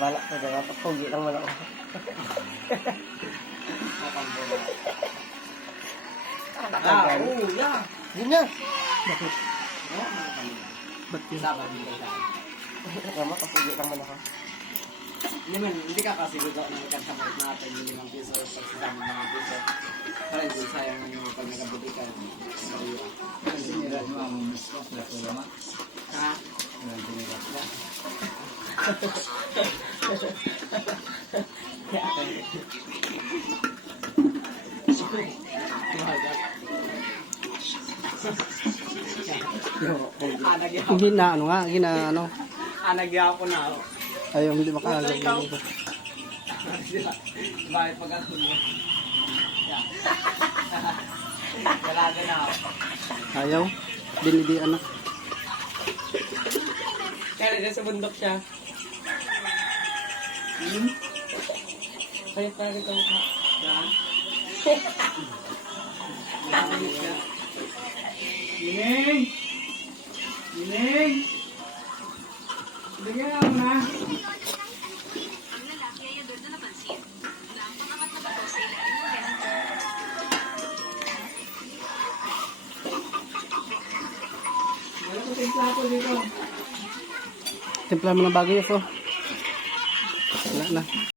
Wala ko dyan. Napapugi lang mo lang. Oo, yeah. Yun na. Ba't yun? Sabi mo ka. Tama, kapugi lang mo lang. Hindi ka kasi gusto ng kasama natin yung 5 piso pagsasama ng 5 piso. Parang hindi sayang yung pag nagabili ka. Sinira mo ang mismo na tulama. Ha? Hindi na, ano nga, hindi na, ano. Nagya ko na ako. Ayaw, hindi makagag dito. Bakit pag ako niya? Galaga na ako. Ayaw. Dinidi, ano. Kaya dyan sa bundok siya. Kaya pa rin kang ha? Gining! Gining! Bigyan ako na. Wala ko timpla ko dito. Timpla mo ng bagay, so. Wala na.